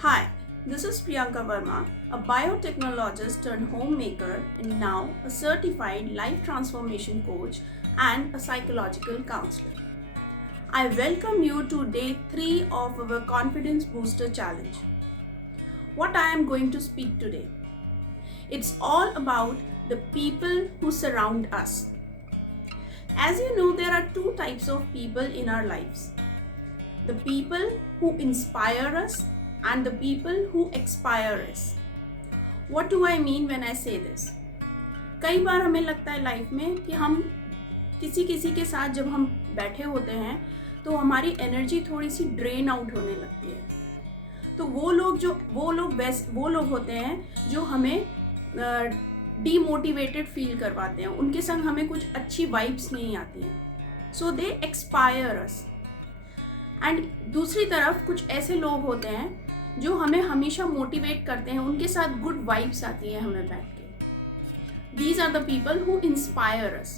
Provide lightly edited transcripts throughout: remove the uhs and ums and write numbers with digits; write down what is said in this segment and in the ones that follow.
Hi, this is Priyanka Verma, a biotechnologist turned homemaker and now a certified life transformation coach and a psychological counselor. I welcome you to day 3 of our Confidence Booster Challenge. What I am going to speak today. It's all about the people who surround us. As you know, there are two types of people in our lives. The people who inspire us and the people who expire us. What do I mean when I say this? कई बार हमें लगता है life में कि हम किसी के साथ जब हम बैठे होते हैं तो हमारी एनर्जी थोड़ी सी ड्रेन आउट होने लगती है. तो वो लोग होते हैं जो हमें डीमोटिवेटेड फील करवाते हैं. उनके संग हमें कुछ अच्छी वाइब्स नहीं आती हैं. सो दे एक्सपायर अस. एंड दूसरी तरफ कुछ ऐसे लोग होते हैं जो हमें हमेशा मोटिवेट करते हैं. उनके साथ गुड वाइब्स आती हैं हमें बैठ के. These are the people who inspire us.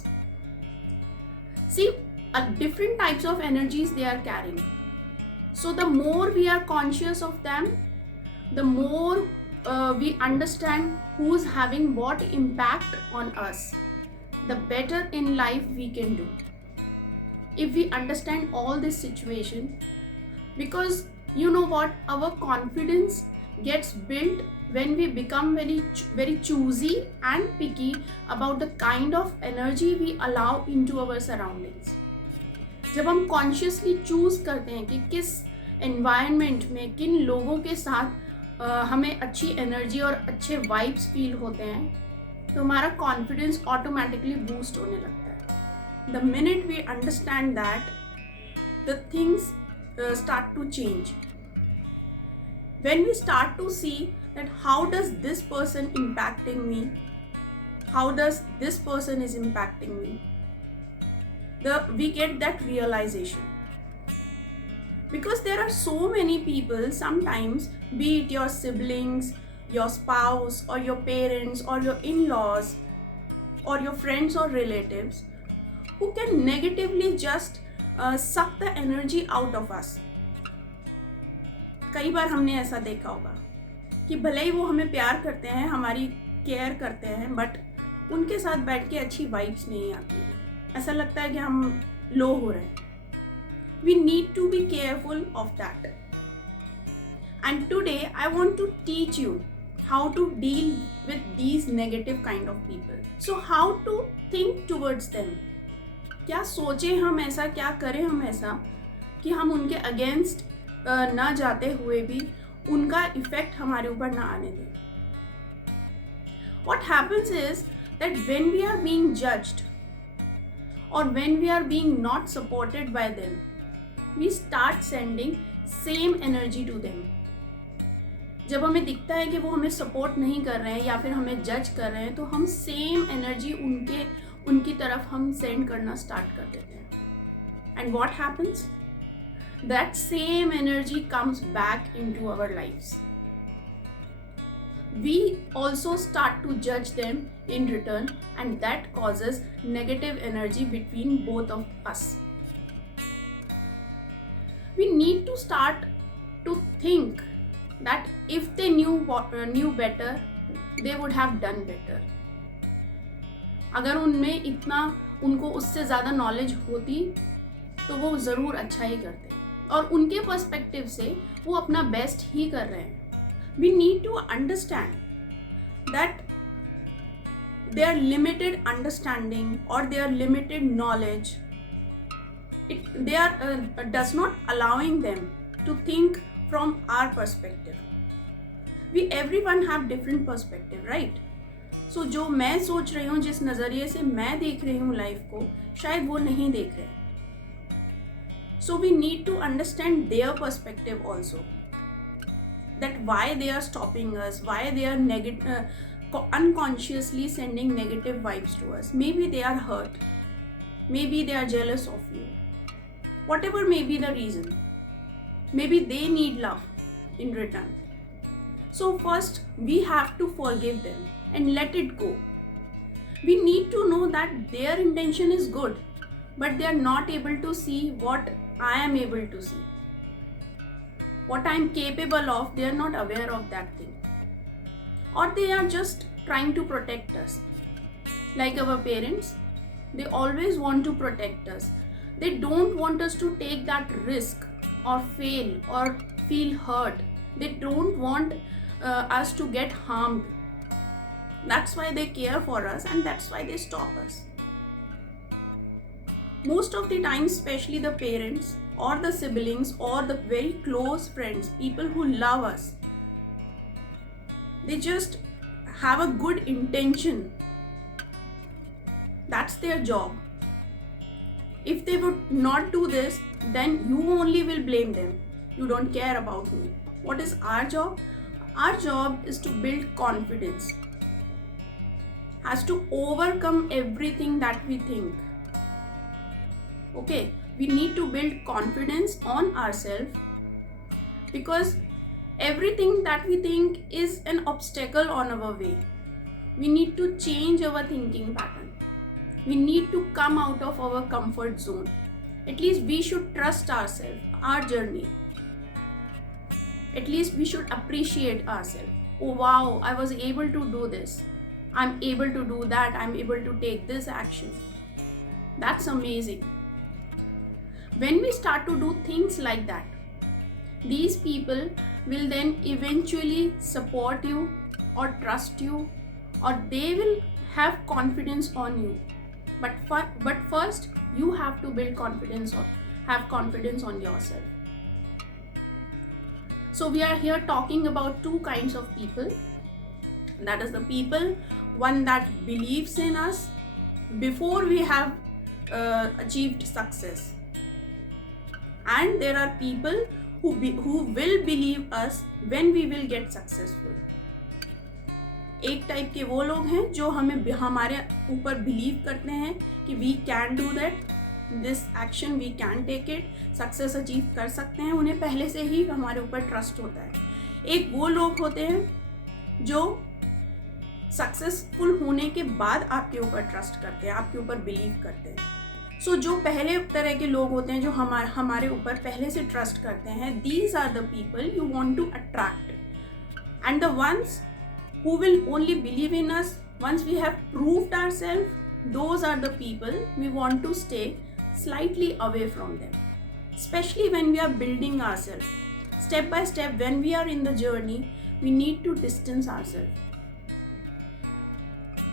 See, different types of energies they are carrying. So the more we are conscious of them, the more we understand who's having what impact on us, the better in life we can do. If we understand all this situation, because you know what, our confidence gets built when we become very choosy and picky about the kind of energy we allow into our surroundings. जब हम consciously choose करते हैं कि किस environment में किन लोगों के साथ हमें अच्छी energy और अच्छे vibes feel होते हैं, तो हमारा confidence automatically boost होने लगता है. The minute we understand that, the things start to change. When we start to see that how does this person impacting me, how does this person is impacting me, we get that realization. Because there are so many people, sometimes be it your siblings, your spouse or your parents or your in-laws or your friends or relatives, who can negatively just suck the energy out of us. कई बार हमने ऐसा देखा होगा कि भले ही वो हमें प्यार करते हैं, हमारी केयर करते हैं, बट उनके साथ बैठ के अच्छी वाइब्स नहीं आती है. ऐसा लगता है कि हम लो हो रहे हैं. We need to be careful of that. And today I want to teach you how to deal with these negative kind of people. So how to think towards them. क्या सोचें हम ऐसा, क्या करें हम ऐसा कि हम उनके अगेंस्ट ना जाते हुए भी उनका इफेक्ट हमारे ऊपर ना आने दें. What happens is that when we are being judged or when we are being not supported by them, we start sending same energy to them. जब हमें दिखता है कि वो हमें सपोर्ट नहीं कर रहे हैं या फिर हमें जज कर रहे हैं, तो हम सेम एनर्जी उनकी तरफ हम सेंड करना स्टार्ट कर देते हैं. And what happens? That same energy comes back into our lives. We also start to judge them in return, and that causes negative energy between both of us. We need to start to think that if they knew better, they would have done better. अगर उनको उससे ज़्यादा knowledge होती तो वो ज़रूर अच्छा ही करते, और उनके पर्सपेक्टिव से वो अपना बेस्ट ही कर रहे हैं. We need to understand that their limited understanding or their limited knowledge, does not allowing them to think from our perspective. Everyone have different perspective, right? So जो मैं सोच रही हूँ, जिस नज़रिए से मैं देख रही हूँ लाइफ को, शायद वो नहीं देख रहे. So we need to understand their perspective also, that why they are stopping us, why they are unconsciously sending negative vibes to us. Maybe they are hurt, maybe they are jealous of you, whatever may be the reason. Maybe they need love in return. So first we have to forgive them and let it go. We need to know that their intention is good, but they are not able to see what I am able to see. what I'm capable of, they are not aware of that thing. Or they are just trying to protect us. Like our parents, they always want to protect us. They don't want us to take that risk or fail or feel hurt. They don't want us to get harmed. That's why they care for us, and that's why they stop us. Most of the time, especially the parents or the siblings or the very close friends, people who love us, they just have a good intention. That's their job. If they would not do this, then you only will blame them. You don't care about me. What is our job? Our job is to build confidence, has to overcome everything that we think. Okay, we need to build confidence on ourselves, because everything that we think is an obstacle on our way. We need to change our thinking pattern. We need to come out of our comfort zone. At least we should trust ourselves, our journey. At least we should appreciate ourselves. Oh wow, I was able to do this. I'm able to do that. I'm able to take this action. That's amazing. When we start to do things like that, these people will then eventually support you or trust you, or they will have confidence on you. But first, you have to build confidence or have confidence on yourself. So we are here talking about two kinds of people. That is the people, one that believes in us before we have achieved success. And there are people who will believe us when we will get successful. एक type के वो लोग हैं जो हमारे ऊपर believe करते हैं कि we can do that, this action we can take it, success achieve कर सकते हैं. उन्हें पहले से ही हमारे ऊपर ट्रस्ट होता है. एक वो लोग होते हैं जो सक्सेसफुल होने के बाद आपके ऊपर ट्रस्ट करते हैं, आपके ऊपर बिलीव करते हैं. सो जो पहले तरह के लोग होते हैं जो हमारे ऊपर पहले से ट्रस्ट करते हैं, these are the people you want to attract. And the ones who will only believe in us once we have proved ourselves, those are the people we want to stay slightly away from them. Especially when we are building ourselves. Step by step, when we are in the journey, we need to distance ourselves.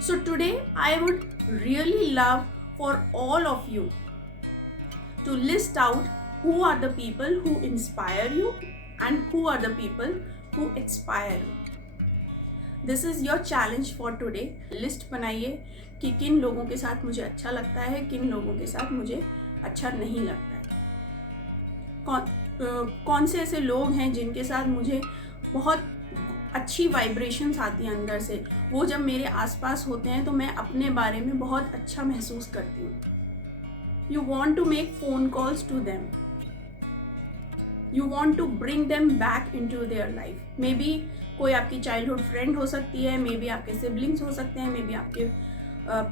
So today, I would really love for all of you to list out who are the people who inspire you and who are the people who expire you. This is your challenge for today. List बनाइए कि किन लोगों के साथ मुझे अच्छा लगता है, किन लोगों के साथ मुझे अच्छा नहीं लगता है. कौन से ऐसे लोग हैं जिनके साथ मुझे बहुत अच्छी वाइब्रेशंस आती हैं अंदर से. वो जब मेरे आसपास होते हैं तो मैं अपने बारे में बहुत अच्छा महसूस करती हूँ. You want to make phone calls to them. You want to bring them back into their life. Maybe कोई आपकी चाइल्डहुड फ्रेंड हो सकती है, मे बी आपके सिबलिंग्स हो सकते हैं, मे बी आपके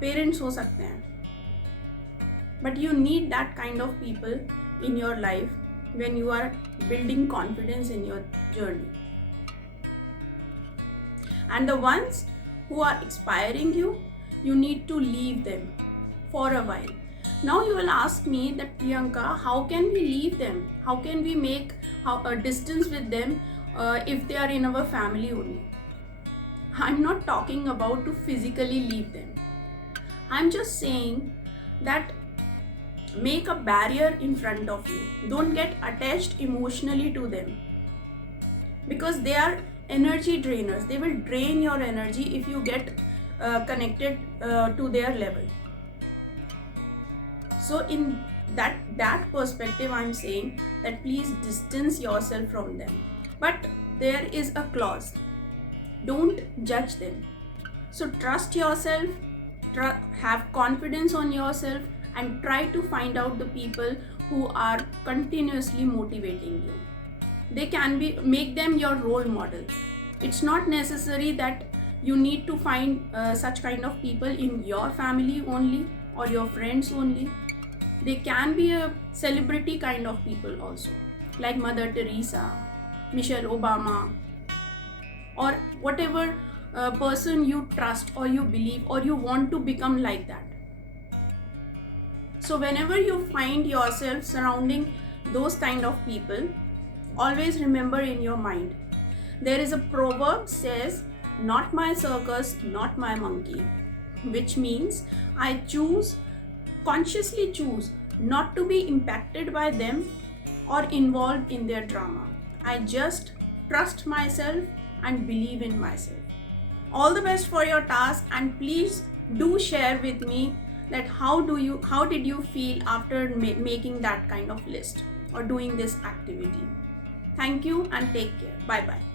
पेरेंट्स हो सकते हैं. But you need that kind of people in your life when you are building confidence in your journey. And the ones who are expiring you, you need to leave them for a while. Now you will ask me that, Priyanka, how can we leave them? How can we make a distance with them if they are in our family only? I'm not talking about to physically leave them. I'm just saying that make a barrier in front of you. Don't get attached emotionally to them, because they are energy drainers. They will drain your energy if you get connected to their level. So in that perspective, I'm saying that please distance yourself from them. But there is a clause. Don't judge them. So trust yourself, have confidence on yourself, and try to find out the people who are continuously motivating you. They can be, make them your role model. It's not necessary that you need to find such kind of people in your family only or your friends only. They can be a celebrity kind of people also, like Mother Teresa, Michelle Obama, or whatever person you trust or you believe or you want to become like that. So whenever you find yourself surrounding those kind of people, always remember in your mind, there is a proverb says, not my circus, not my monkey, which means I consciously choose not to be impacted by them or involved in their drama. I just trust myself and believe in myself. All the best for your task, and please do share with me that how did you feel after making that kind of list or doing this activity. Thank you and take care. Bye bye.